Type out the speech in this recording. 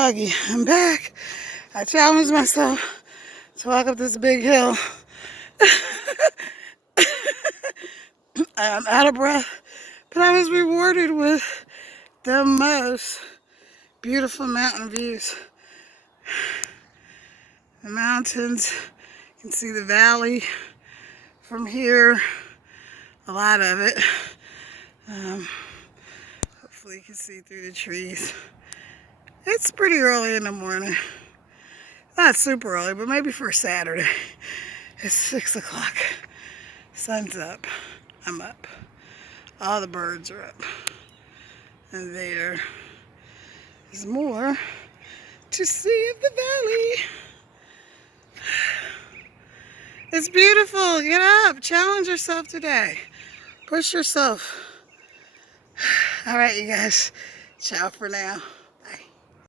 I'm back. I challenged myself to walk up this big hill. I'm out of breath, but I was rewarded with the most beautiful mountain views. The mountains, you can see the valley from here, a lot of it. Hopefully you can see through the trees. It's pretty early in the morning. Not super early, but maybe for Saturday. It's 6 o'clock. Sun's up. I'm up. All the birds are up. And there is more to see of the valley. It's beautiful. Get up. Challenge yourself today. Push yourself. All right, you guys. Ciao for now.